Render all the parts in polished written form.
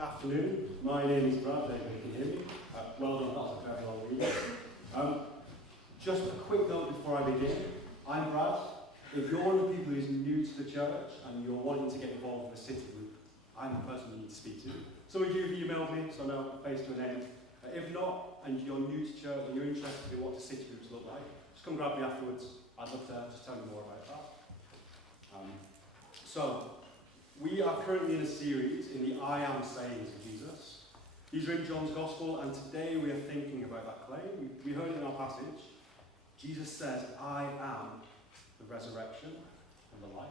afternoon. My name is Brad, I hope you can hear me. Well done, that's a very long read. Just a quick note before I begin. I'm Brad. If you're one of the people who's new to the church and you're wanting to get involved in the city group, I'm the person you need to speak to. Some of you have emailed me, so I know face to a name. If not, and you're new to church and you're interested in what the city groups look like, just come grab me afterwards. I'd love to just tell you more about that. We are currently in a series in the I am sayings of Jesus. These are in John's Gospel, and today we are thinking about that claim. We heard it in our passage. Jesus says, I am the resurrection and the life.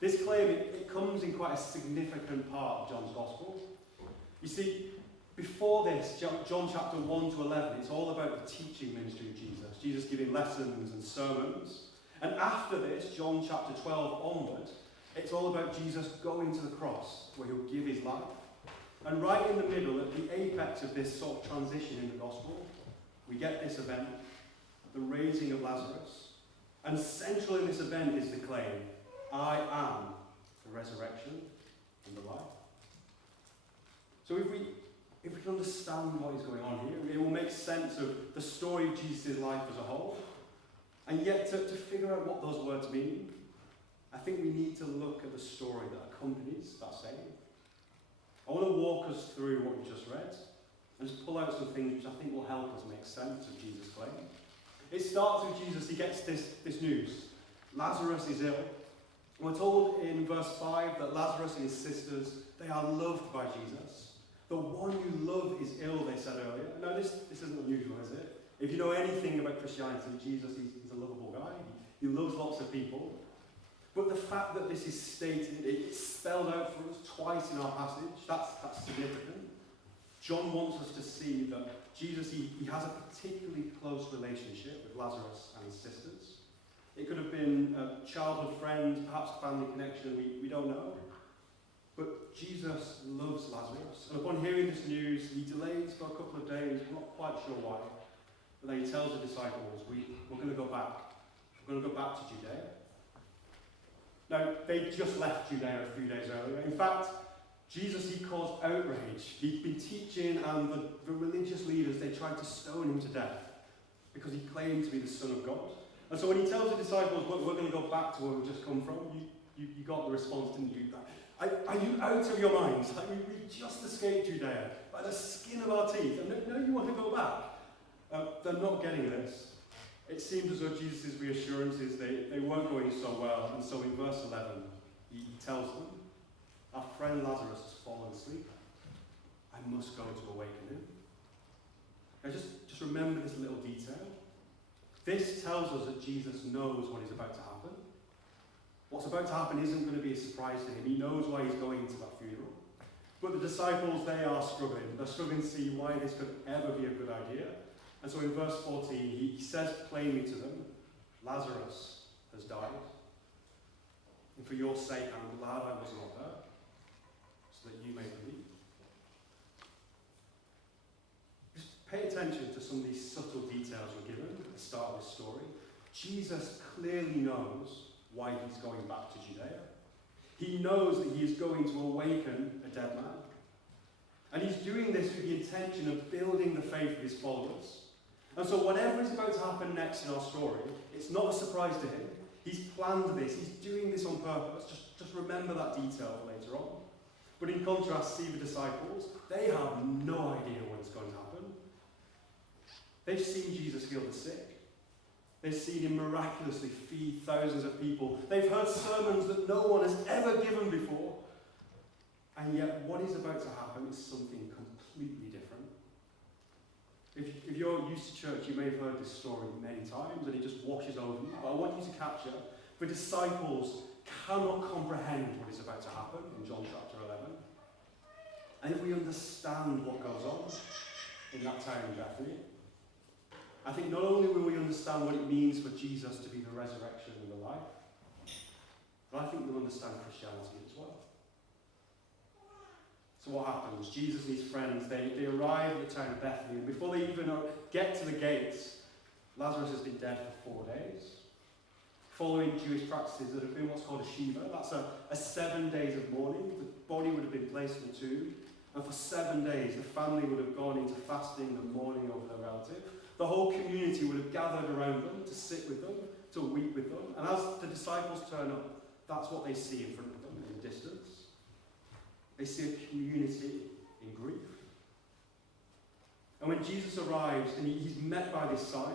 This claim, it comes in quite a significant part of John's Gospel. You see, before this, John chapter 1 to 11, it's all about the teaching ministry of Jesus. Jesus giving lessons and sermons. And after this, John chapter 12 onward, it's all about Jesus going to the cross, where he'll give his life. And right in the middle, at the apex of this sort of transition in the Gospel, we get this event, the raising of Lazarus. And central in this event is the claim, I am the resurrection and the life. So if we can understand what is going on here, it will make sense of the story of Jesus' life as a whole. And yet to figure out what those words mean, I think we need to look at the story that accompanies that saying. I want to walk us through what we just read and just pull out some things which I think will help us make sense of Jesus' claim. It starts with Jesus, he gets this news. Lazarus is ill. We're told in verse 5 that Lazarus and his sisters, they are loved by Jesus. The one you love is ill, they said earlier. Now this isn't unusual, is it? If you know anything about Christianity, Jesus, he's a lovable guy. He loves lots of people. But the fact that this is stated, it's spelled out for us twice in our passage, that's significant. John wants us to see that Jesus, he has a particularly close relationship with Lazarus and his sisters. It could have been a childhood friend, perhaps a family connection, we don't know. But Jesus loves Lazarus. And upon hearing this news, he delays for a couple of days, we're not quite sure why. But then he tells the disciples, we're going to go back. We're going to go back to Judea. Now, they just left Judea a few days earlier. In fact, Jesus, he caused outrage. He'd been teaching, and the religious leaders, they tried to stone him to death because he claimed to be the Son of God. And so when he tells the disciples, we're going to go back to where we've just come from, you got the response, didn't you? Are you out of your minds? Like, we just escaped Judea by the skin of our teeth, and now you want to go back? They're not getting this. It seems as though Jesus' reassurances, they weren't going so well. And so in verse 11, he tells them, our friend Lazarus has fallen asleep. I must go to awaken him. Now just remember this little detail. This tells us that Jesus knows what is about to happen. What's about to happen isn't going to be a surprise to him. He knows why he's going to that funeral. But the disciples, they are struggling. They're struggling to see why this could ever be a good idea. And so in verse 14, he says plainly to them, Lazarus has died. And for your sake, I'm glad I was not there, so that you may believe. Just pay attention to some of these subtle details we're given at the start of this story. Jesus clearly knows why he's going back to Judea. He knows that he is going to awaken a dead man. And he's doing this with the intention of building the faith of his followers. And so whatever is about to happen next in our story, it's not a surprise to him. He's planned this. He's doing this on purpose. Just remember that detail for later on. But in contrast, see the disciples. They have no idea what's going to happen. They've seen Jesus heal the sick. They've seen him miraculously feed thousands of people. They've heard sermons that no one has ever given before. And yet what is about to happen is something completely different. If you're used to church, you may have heard this story many times and it just washes over you. But I want you to capture, the disciples cannot comprehend what is about to happen in John chapter 11. And if we understand what goes on in that town in Bethany, I think not only will we understand what it means for Jesus to be the resurrection and the life, but I think we'll understand Christianity as well. So what happens? Jesus and his friends, they arrive at the town of Bethany, and before they even get to the gates, Lazarus has been dead for 4 days. Following Jewish practices, there have been what's called a Shiva. That's a 7 days of mourning. The body would have been placed in a tomb, And for 7 days, the family would have gone into fasting and mourning over their relative. The whole community would have gathered around them to sit with them, to weep with them. And as the disciples turn up, that's what they see in front of them in the distance. They see a community in grief. And when Jesus arrives and he's met by this sight,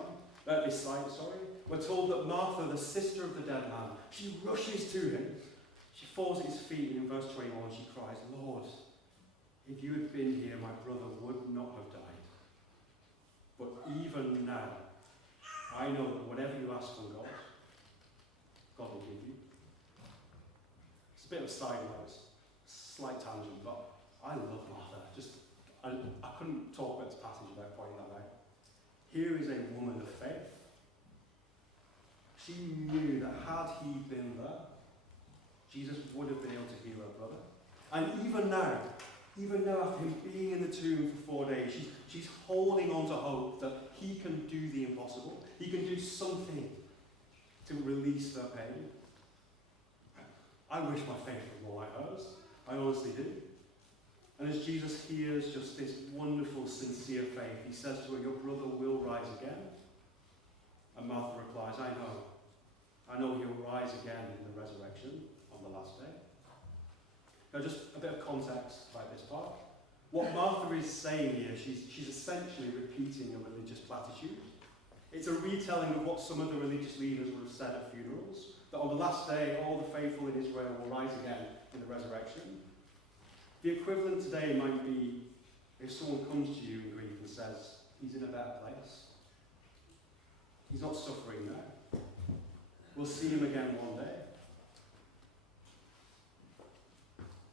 we're told that Martha, the sister of the dead man, she rushes to him. She falls at his feet, and in verse 21 she cries, "Lord, if you had been here, my brother would not have died. But even now, I know that whatever you ask from God, God will give you." It's a bit of a side note, slight tangent, but I love Martha. I couldn't talk about this passage without pointing that out. Here is a woman of faith. She knew that had he been there, Jesus would have been able to heal her brother. And even now after him being in the tomb for 4 days, she's holding on to hope that he can do the impossible. He can do something to release their pain. I wish my faith was more like hers. I honestly do. And as Jesus hears just this wonderful, sincere faith, he says to her, "Your brother will rise again." And Martha replies, "I know he'll rise again in the resurrection on the last day." Now just a bit of context about this part. What Martha is saying here, she's essentially repeating a religious platitude. It's a retelling of what some of the religious leaders would have said at funerals, that on the last day all the faithful in Israel will rise again in the resurrection. The equivalent today might be if someone comes to you in grief and says, he's in a better place. He's not suffering now. We'll see him again one day.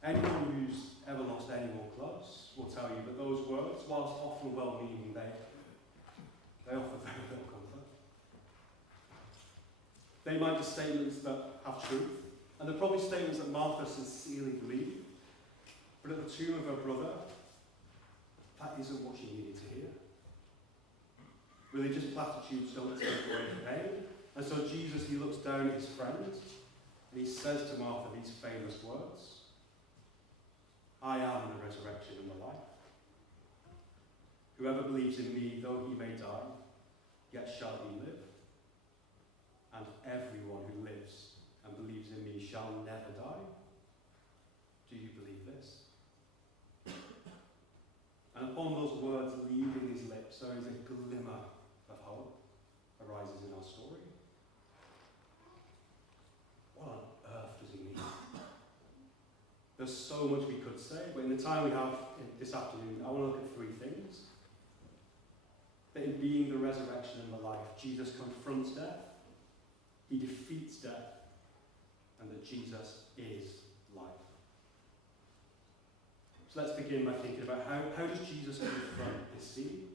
Anyone who's ever lost anyone close will tell you that those words, whilst often well-meaning, they offer very little comfort. They might be statements that have truth, and they're probably statements that Martha sincerely believed. But at the tomb of her brother, that isn't what she needed to hear. Religious platitudes don't take away the pain. And so Jesus, he looks down at his friend, and he says to Martha these famous words, "I am the resurrection and the life. Whoever believes in me, though he may die, yet shall he live. And everyone who lives and believes in me shall never die. Do you believe this?" And upon those words leaving his lips, there is a glimmer of hope arises in our story. What on earth does he mean? There's so much we could say, but in the time we have this afternoon, I want to look at 3 things. That in being the resurrection and the life, Jesus confronts death, he defeats death, and that Jesus is life. So let's begin by thinking about how does Jesus confront this scene?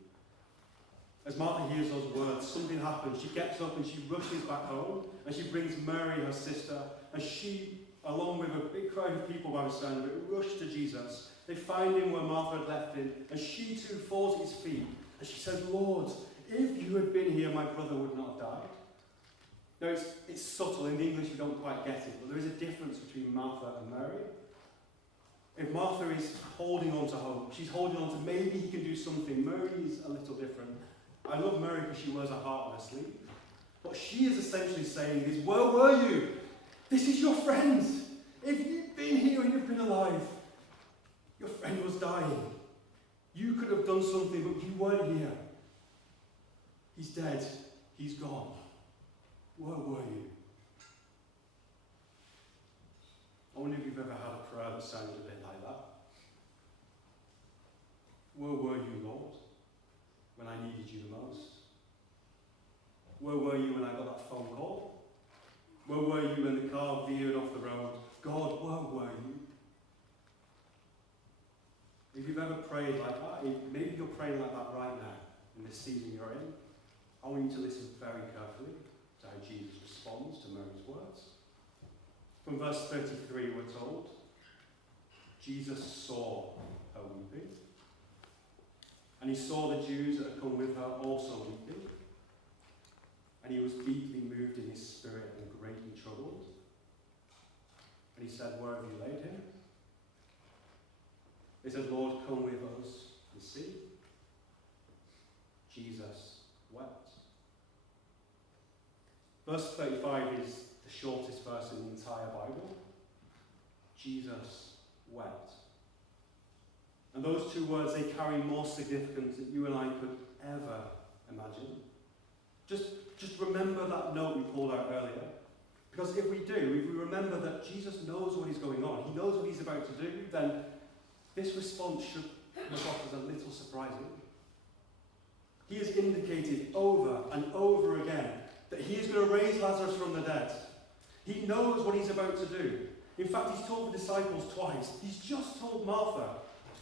As Martha hears those words, something happens. She gets up and she rushes back home, and she brings Mary, her sister, and she, along with a big crowd of people by the sound of it, rush to Jesus. They find him where Martha had left him, and she too falls at his feet, and she says, "Lord, if you had been here, my brother would not have died." Now it's subtle. In the English we don't quite get it, but there is a difference between Martha and Mary. If Martha is holding on to hope, she's holding on to maybe he can do something. Mary is a little different. I love Mary because she wears a heart on her sleeve. What she is essentially saying is, where were you? This is your friend. If you'd been here and you'd been alive, your friend was dying. You could have done something, but you weren't here. He's dead. He's gone. Where were you? I wonder if you've ever had a prayer that sounded a bit like that. Where were you, Lord, when I needed you the most? Where were you when I got that phone call? Where were you when the car veered off the road? God, where were you? If you've ever prayed like that, maybe you're praying like that right now, in this season you're in, I want you to listen very carefully to how Jesus responds to Mary's words. From verse 33 we're told, Jesus saw her weeping, and he saw the Jews that had come with her also weeping, and he was deeply moved in his spirit and greatly troubled. And he said, "Where have you laid him?" It says, Lord, come with us and see. Jesus wept. Verse 35 is the shortest verse in the entire Bible. Jesus wept. And those two words, they carry more significance than you and I could ever imagine. Just remember that note we pulled out earlier. Because if we remember that Jesus knows what is going on, he knows what he's about to do, then this response should come off as a little surprising. He has indicated over and over again that he is going to raise Lazarus from the dead. He knows what he's about to do. In fact, he's told the disciples twice. He's just told Martha.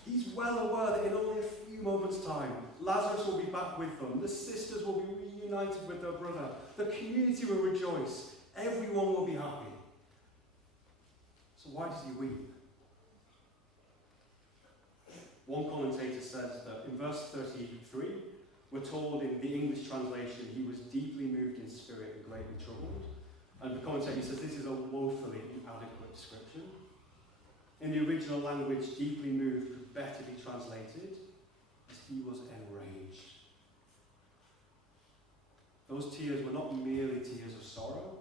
He's well aware that in only a few moments' time, Lazarus will be back with them. The sisters will be reunited with their brother. The community will rejoice. Everyone will be happy. So why does he weep? One commentator says that in verse 33, we're told in the English translation, he was deeply moved in spirit and greatly troubled. And the commentator says this is a woefully inadequate description. In the original language, deeply moved could better be translated as he was enraged. Those tears were not merely tears of sorrow,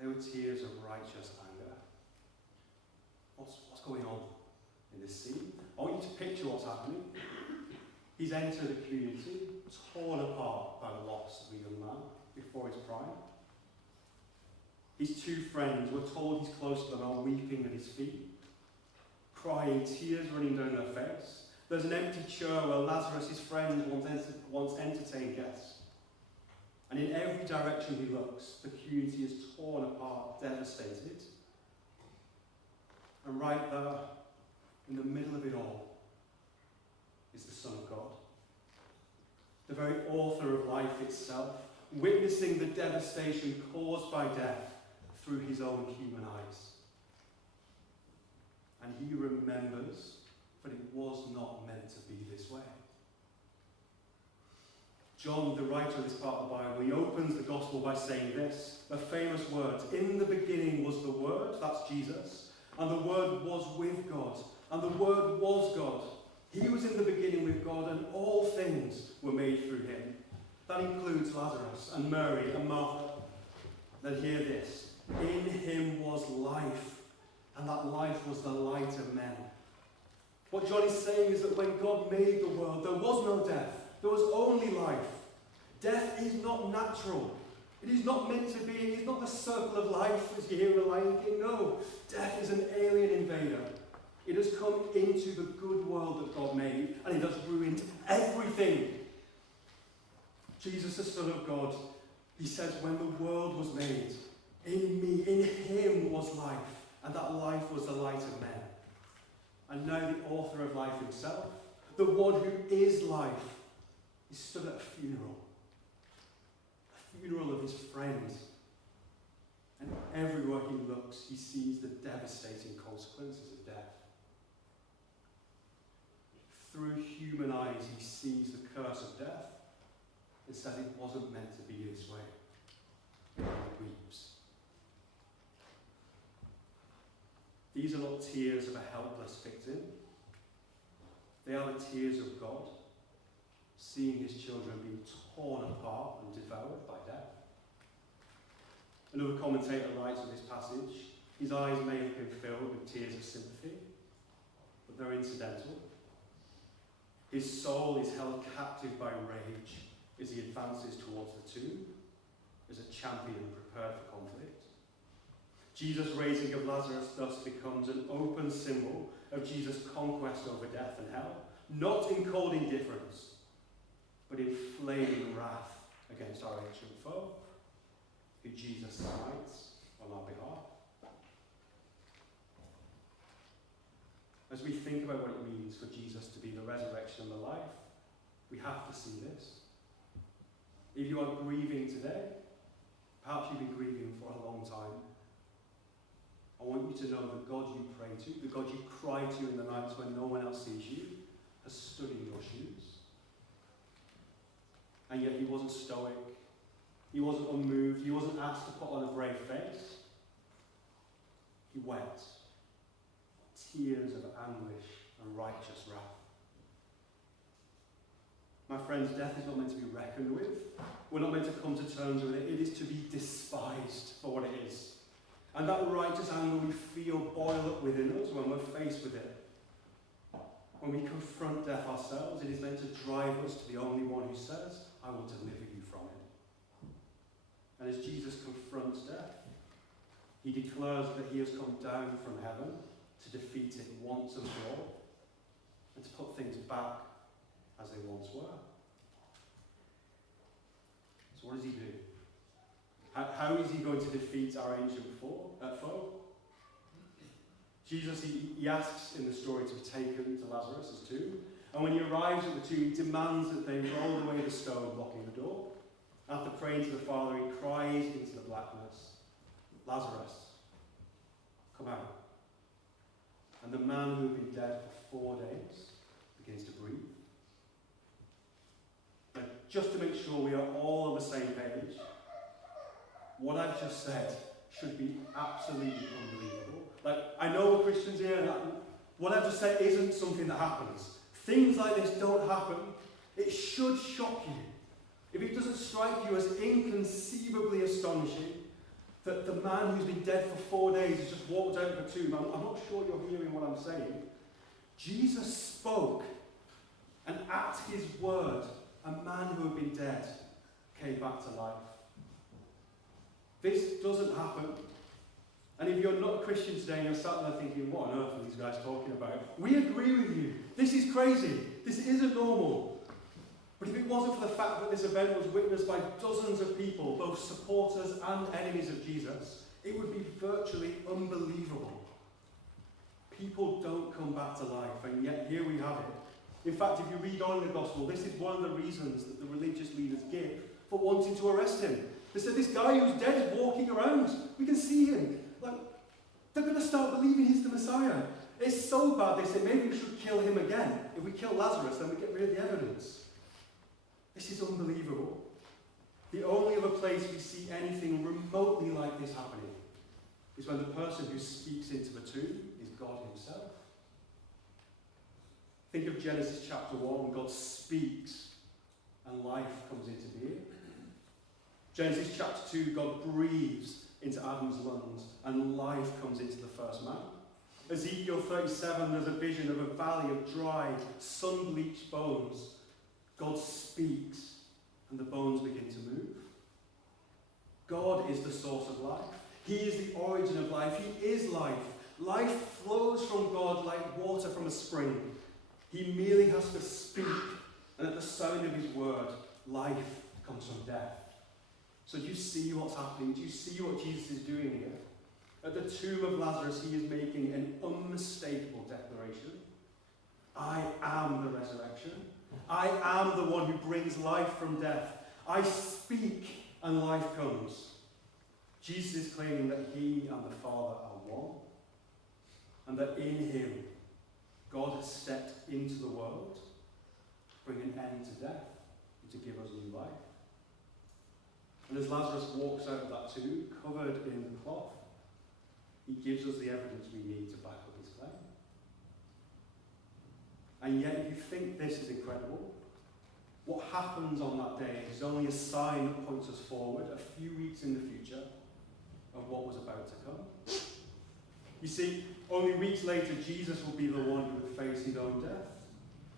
they were tears of righteous anger. What's going on in this scene? I want you to picture what's happening. He's entered a community torn apart by the loss of a young man before his prime. His two friends, we're told he's close to them, are weeping at his feet, crying, tears running down their face. There's an empty chair where Lazarus, his friend, once entertained guests. And in every direction he looks, the community is torn apart, devastated. And right there, in the middle of it all, is the Son of God. The very author of life itself, witnessing the devastation caused by death through his own human eyes. And he remembers that it was not meant to be this way. John, the writer of this part of the Bible, he opens the Gospel by saying this, the famous words, "In the beginning was the Word," that's Jesus, "and the Word was with God, and the Word was God. He was in the beginning with God, and all things were made through him." That includes Lazarus and Mary and Martha. Then hear this, "In him was life, and that life was the light of men." What John is saying is that when God made the world, there was no death. There was only life. Death is not natural. It is not meant to be. It is not the circle of life as you hear in the Lion King. No, death is an alien invader. It has come into the good world that God made, and it has ruined everything. Jesus, the Son of God, he says, when the world was made, in me, in him was life, and that life was the light of men. And now the author of life himself, the one who is life, is stood at a funeral of his friend. And everywhere he looks, he sees the devastating consequences of death. Through human eyes, he sees the curse of death and says it wasn't meant to be this way. And he weeps. These are not tears of a helpless victim. They are the tears of God, seeing his children being torn apart and devoured by death. Another commentator writes of this passage, his eyes may have been filled with tears of sympathy, but they're incidental. His soul is held captive by rage as he advances towards the tomb, as a champion prepared for conflict. Jesus' raising of Lazarus thus becomes an open symbol of Jesus' conquest over death and hell, not in cold indifference, but in flaming wrath against our ancient foe, who Jesus smites on our behalf. As we think about what it means for Jesus to be the resurrection and the life, we have to see this. If you are grieving today, perhaps you've been grieving for a long time, I want you to know the God you pray to, the God you cry to in the nights when no one else sees you, has stood in your shoes. And yet he wasn't stoic. He wasn't unmoved. He wasn't asked to put on a brave face. He wept. tears of anguish and righteous wrath. My friends, death is not meant to be reckoned with. We're not meant to come to terms with it. It is to be despised for what it is. And that righteous anger we feel boil up within us when we're faced with it. When we confront death ourselves, it is meant to drive us to the only one who says, I will deliver you from it. And as Jesus confronts death, he declares that he has come down from heaven to defeat it once and for all, and to put things back as they once were. So what does he do? How is he going to defeat our ancient foe? Jesus, he asks in the story to be taken to Lazarus' tomb. And when he arrives at the tomb, he demands that they roll away the stone blocking the door. After praying to the Father, he cries into the blackness, Lazarus, come out. And the man who had been dead for 4 days begins to breathe. Now, just to make sure we are all on the same page, what I've just said should be absolutely unbelievable. Like, I know we're Christians here, and what I've just said isn't something that happens. Things like this don't happen. It should shock you. If it doesn't strike you as inconceivably astonishing that the man who's been dead for 4 days has just walked out of the tomb, I'm not sure you're hearing what I'm saying. Jesus spoke, and at his word, a man who had been dead came back to life. This doesn't happen. And if you're not a Christian today and you're sat there thinking, what on earth are these guys talking about? We agree with you. This is crazy. This isn't normal. But if it wasn't for the fact that this event was witnessed by dozens of people, both supporters and enemies of Jesus, it would be virtually unbelievable. People don't come back to life, and yet here we have it. In fact, if you read on in the Gospel, this is one of the reasons that the religious leaders give for wanting to arrest him. They said, this guy who's dead is walking around. We can see him. Like, they're going to start believing he's the Messiah. It's so bad, they say, maybe we should kill him again. If we kill Lazarus, then we get rid of the evidence. This is unbelievable. The only other place we see anything remotely like this happening is when the person who speaks into the tomb is God himself. Think of Genesis chapter 1. God speaks and life comes into being. Genesis chapter 2, God breathes into Adam's lungs and life comes into the first man. Ezekiel 37, there's a vision of a valley of dry, sun-bleached bones. God speaks and the bones begin to move. God is the source of life. He is the origin of life. He is life. Life flows from God like water from a spring. He merely has to speak, and at the sound of his word, life comes from death. So do you see what's happening? Do you see what Jesus is doing here? At the tomb of Lazarus, he is making an unmistakable declaration. I am the resurrection. I am the one who brings life from death. I speak and life comes. Jesus is claiming that he and the Father are one, and that in him, God has stepped into the world to bring an end to death and to give us new life. And as Lazarus walks out of that tomb, covered in cloth, he gives us the evidence we need to back up his claim. And yet, if you think this is incredible, what happens on that day is only a sign that points us forward a few weeks in the future of what was about to come. You see, only weeks later, Jesus will be the one who would face his own death.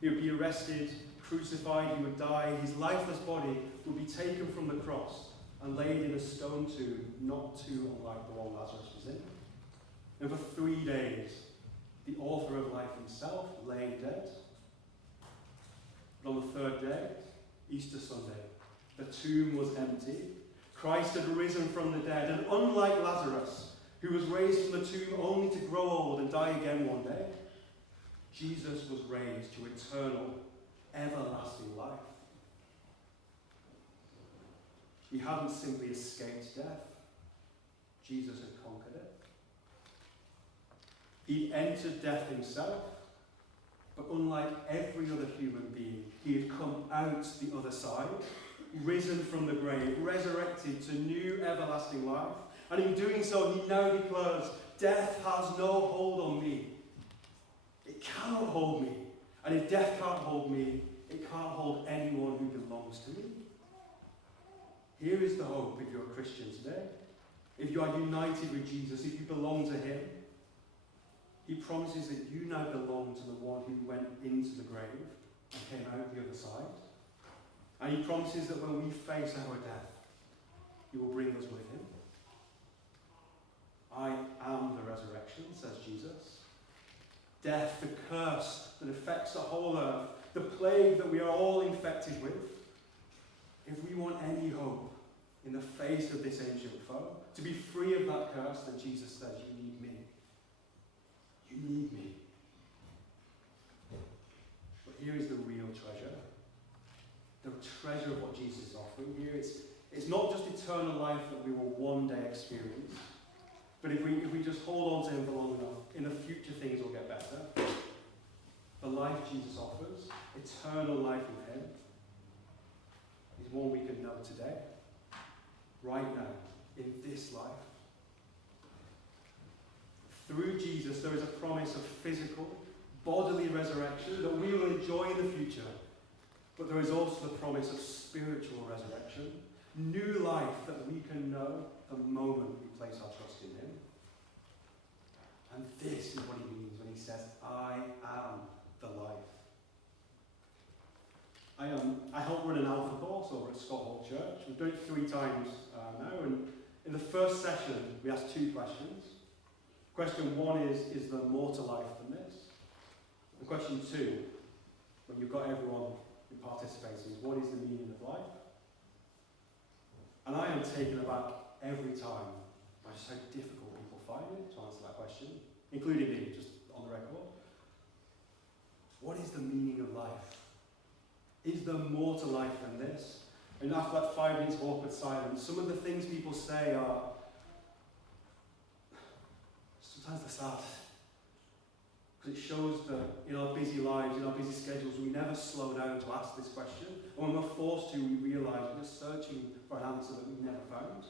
He would be arrested, crucified, he would die, his lifeless body would be taken from the cross and laid in a stone tomb, not too unlike the one Lazarus was in. And for 3 days, the author of life himself lay dead. But on the third day, Easter Sunday, the tomb was empty. Christ had risen from the dead, and unlike Lazarus, who was raised from the tomb only to grow old and die again one day, Jesus was raised to eternal, everlasting life. He hadn't simply escaped death. Jesus had conquered it. He entered death himself, but unlike every other human being, he had come out the other side, risen from the grave, resurrected to new everlasting life. And in doing so, he now declares, death has no hold on me. And if death can't hold me, it can't hold anyone who belongs to me. Here is the hope if you're a Christian today. If you are united with Jesus, if you belong to him, he promises that you now belong to the one who went into the grave and came out the other side. And he promises that when we face our death, he will bring us with him. I am the resurrection, says Jesus. Death, the curse that affects the whole earth, the plague that we are all infected with. If we want any hope in the face of this ancient foe, to be free of that curse, then Jesus says, you need me. You need me. But here is the real treasure. The treasure of what Jesus is offering here. It's not just eternal life that we will one day experience, but if we just hold on to him for long enough, in the future things will get better. The life Jesus offers, eternal life with him, is one we can know today, right now, in this life. Through Jesus, there is a promise of physical, bodily resurrection that we will enjoy in the future. But there is also the promise of spiritual resurrection, new life that we can know the moment we place our trust in him. And this is what he means when he says, I am the life. I help run an Alpha course over at Scott Hall Church. We've done it 3 times now, and in the first session we asked 2 questions. Question 1 is there more to life than this? And question 2, when you've got everyone who participates, is what is the meaning of life? And I am taken aback every time by just how difficult people find it to answer that question, including me, just on the record. What is the meaning of life? Is there more to life than this? And after that 5 minutes of awkward silence, some of the things people say are sometimes they're sad. Because it shows that in our busy lives, in our busy schedules, we never slow down to ask this question. And when we're forced to, we realise we're searching for an answer that we've never found.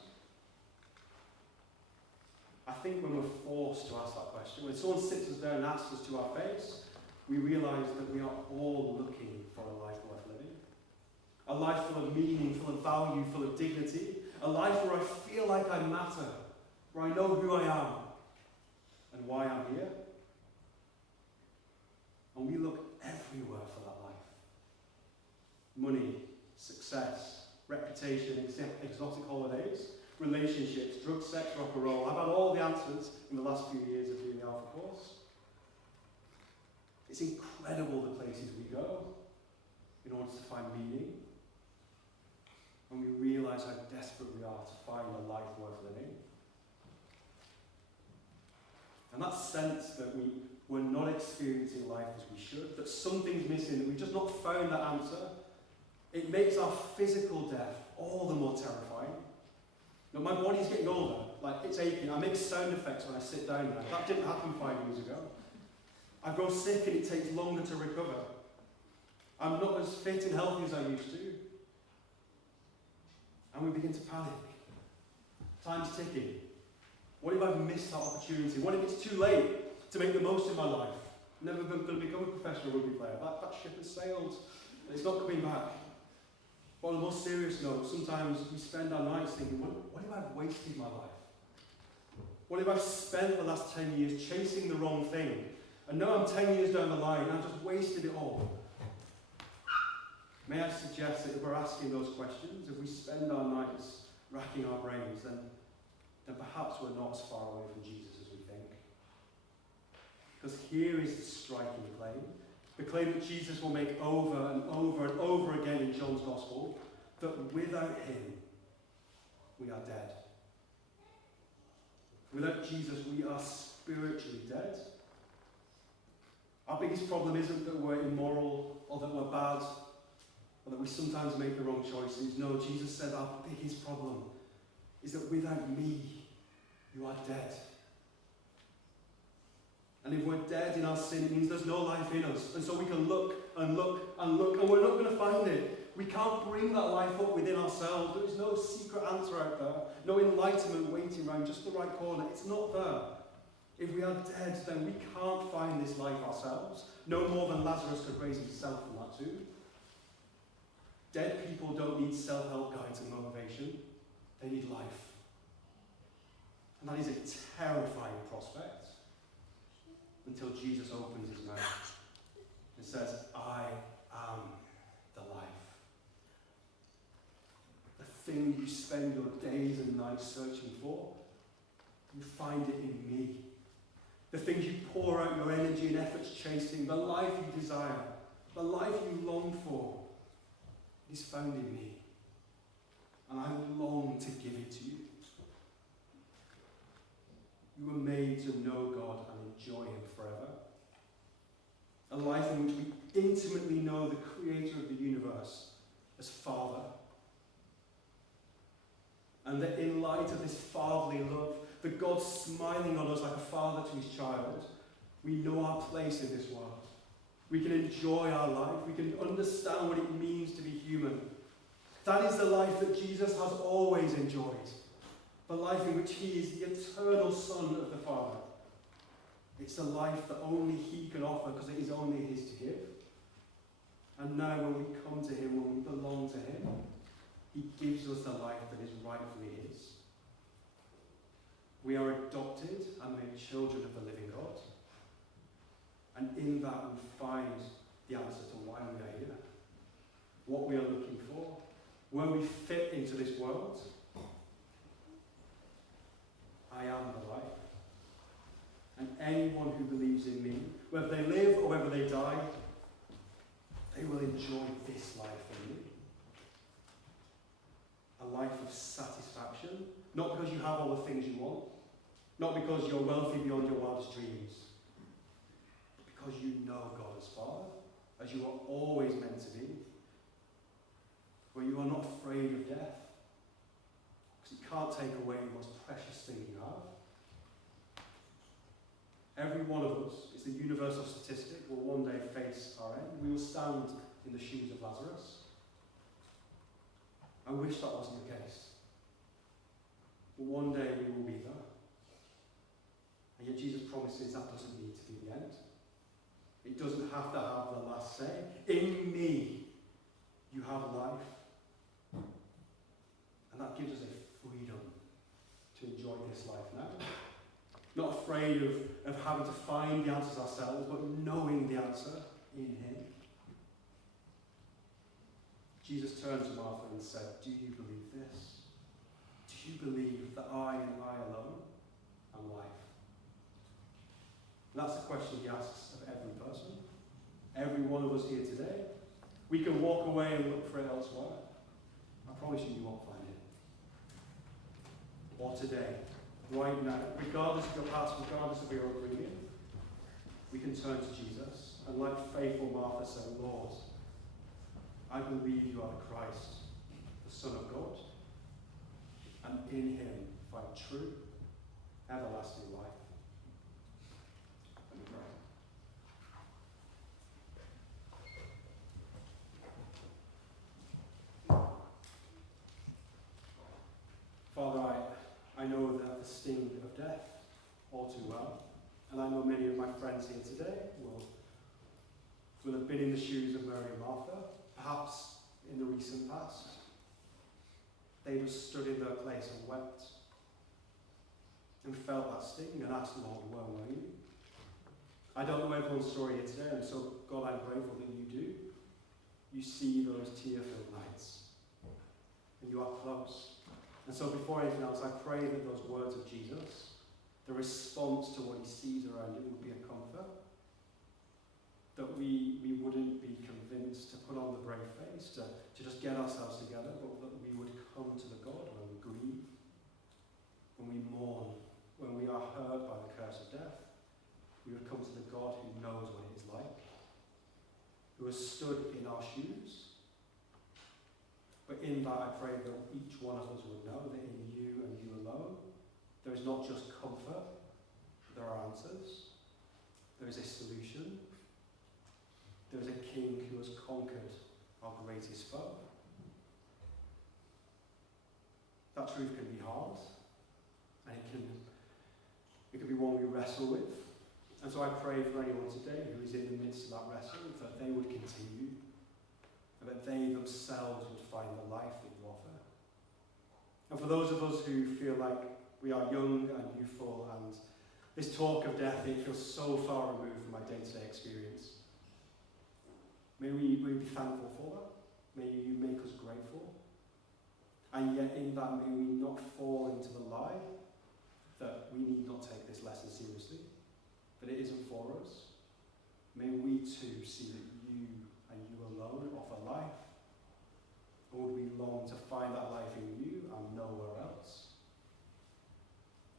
I think when we're forced to ask that question, when someone sits us down and asks us to our face, we realise that we are all looking for a life worth living. A life full of meaning, full of value, full of dignity. A life where I feel like I matter, where I know who I am and why I'm here. And we look everywhere for that life. Money, success, reputation, exotic holidays, relationships, drugs, sex, rock and roll. I've had all the answers in the last few years of doing the Alpha course. It's incredible the places we go in order to find meaning. And we realise how desperate we are to find a life worth living. And that sense that we're not experiencing life as we should, that something's missing, that we've just not found that answer, it makes our physical death all the more terrifying. You know, my body's getting older, like it's aching. I make sound effects when I sit down now. That didn't happen 5 years ago. I grow sick and it takes longer to recover. I'm not as fit and healthy as I used to. And we begin to panic. Time's ticking. What if I've missed that opportunity? What if it's too late to make the most of my life? I'm never going to become a professional rugby player. That ship has sailed. It's not coming back. But on a more serious note, sometimes we spend our nights thinking, what if I've wasted my life? What if I've spent the last 10 years chasing the wrong thing? And now I'm 10 years down the line and I've just wasted it all. May I suggest that if we're asking those questions, if we spend our nights racking our brains, then perhaps we're not as far away from Jesus as we think. Because here is the striking claim. The claim that Jesus will make over and over and over again in John's Gospel, that without him, we are dead. Without Jesus, we are spiritually dead. Our biggest problem isn't that we're immoral or that we're bad or that we sometimes make the wrong choices. No, Jesus said our biggest problem is that without me, you are dead. And if we're dead in our sin, it means there's no life in us. And so we can look and look and look, and we're not going to find it. We can't bring that life up within ourselves. There is no secret answer out there, no enlightenment waiting around just the right corner. It's not there. If we are dead, then we can't find this life ourselves, no more than Lazarus could raise himself from that tomb. Dead people don't need self-help guides and motivation. They need life. And that is a terrifying prospect until Jesus opens his mouth and says, I am the life. The thing you spend your days and nights searching for, you find it in me. The things you pour out your energy and efforts chasing, the life you desire, the life you long for, is found in me. And I long to give it to you. You were made to know God and enjoy him forever. A life in which we intimately know the creator of the universe as Father. And that in light of this fatherly love, the God smiling on us like a father to his child, we know our place in this world. We can enjoy our life. We can understand what it means to be human. That is the life that Jesus has always enjoyed. The life in which he is the eternal Son of the Father. It's a life that only he can offer because it is only his to give. And now when we come to him, when we belong to him, he gives us the life that is rightfully his. We are adopted and made children of the living God. And in that we find the answer to why we are here. What we are looking for. Where we fit into this world. I am the life. And anyone who believes in me, whether they live or whether they die, they will enjoy this life in me. A life of satisfaction, not because you have all the things you want, not because you're wealthy beyond your wildest dreams, but because you know God as Father, as you are always meant to be, where you are not afraid of death, because it can't take away the most precious thing you have. Every one of us is the universal statistic will one day face our end. We will stand in the shoes of Lazarus. I wish that wasn't the case. But one day we will be there. And yet Jesus promises that doesn't need to be the end. It doesn't have to have the last say. In me, you have life. And that gives us a freedom to enjoy this life now. Not afraid of having to find the answers ourselves, but knowing the answer in him. Jesus turned to Martha and said, do you believe this? Do you believe that I and I alone am life? And that's the question he asks of every person. Every one of us here today. We can walk away and look for it elsewhere. I promise you won't find it. Or today, right now, regardless of your past, regardless of your upbringing, we can turn to Jesus and like faithful Martha say, Lord, I believe you are the Christ, the Son of God, and in him find true, everlasting life. Let me pray. Father, I know the sting of death all too well, and I know many of my friends here today will have been in the shoes of Mary and Martha, perhaps in the recent past. They have stood in their place and wept and felt that sting and asked, Lord, where were you? I don't know everyone's story here today, and so God, I'm grateful that you do. You see those tear-filled nights, and you are close. And so before anything else, I pray that those words of Jesus, the response to what he sees around him, would be a comfort. That we wouldn't be convinced to put on the brave face, to just get ourselves together, but that we would come to the God when we grieve, when we mourn, when we are hurt by the curse of death. We would come to the God who knows what it is like, who has stood in our shoes. But in that, I pray that each one of us would know that in you and you alone, there is not just comfort, but there are answers. There is a solution. There is a king who has conquered our greatest foe. That truth can be hard, and it It could be one we wrestle with. And so I pray for anyone today who is in the midst of that wrestle, that they would continue, and that they themselves would find the life that you offer. And for those of us who feel like we are young and youthful, and this talk of death, it feels so far removed from my day-to-day experience, may we be thankful for that. May you make us grateful. And yet in that, may we not fall into the lie that we need not take this lesson seriously, that it isn't for us. May we too see that you and you alone offer life. And would we long to find that life in you and nowhere else?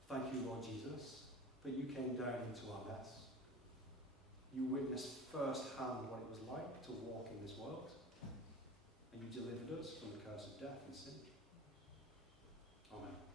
Thank you, Lord Jesus, that you came down into our mess. You witnessed firsthand what it was like to walk in this world. And you delivered us from the curse of death and sin. Amen.